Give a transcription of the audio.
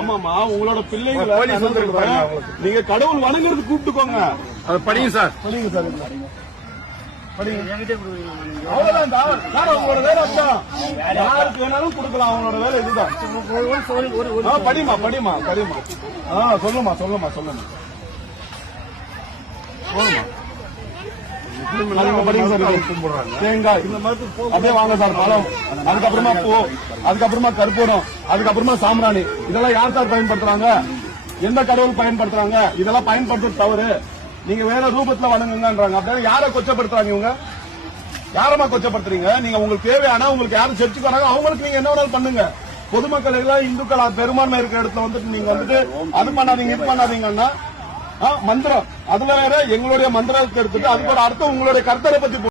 ஆமாமா, உங்களோட பிள்ளைங்களை நீங்க கடவுள் வணங்குறது கூப்பிட்டுக்கோங்க. படிங்க சார், படிங்க சார், அவ்வளவுதான். உங்களோட வேலை அப்படிதான், யாருக்கு வேணாலும் கொடுக்கலாம். அவங்களோட வேலை இதுதான். படிமா படிமா படிமா. சொல்லுமா சொல்லுமா சொல்லுமா தேங்காய் அப்படியே வாங்க சார். பழம், அதுக்கப்புறமா பூ, அதுக்கப்புறமா கற்பூரம், அதுக்கப்புறமா சாம்பிராணி. இதெல்லாம் யார் சார் பயன்படுத்துறாங்க? எந்த கடவுள் பயன்படுத்துறாங்க? இதெல்லாம் பயன்படுத்துறது தவறு. நீங்க வேற ரூபத்துல வணங்குங்கன்றாங்க. அப்படியே யாரை கொச்சப்படுத்துறாங்க இவங்க? யாரமா கொச்சப்படுத்துறீங்க நீங்க? உங்களுக்கு தேவையான, உங்களுக்கு யாரும் சர்ச்சுக்கு வராங்க அவங்களுக்கு நீங்க என்ன வேணாலும் பண்ணுங்க. பொதுமக்கள் எல்லாம் இந்துக்கள் பெரும்பான்மை இருக்கிற இடத்துல வந்துட்டு நீங்க வந்துட்டு அது பண்ணாதீங்க இது பண்ணாதீங்கன்னா மந்திரம், அதுல வேற எங்களுடைய மந்திரத்தை எடுத்துட்டு அதுக்கு ஒரு அர்த்தம் உங்களுடைய கர்த்தரை பத்தி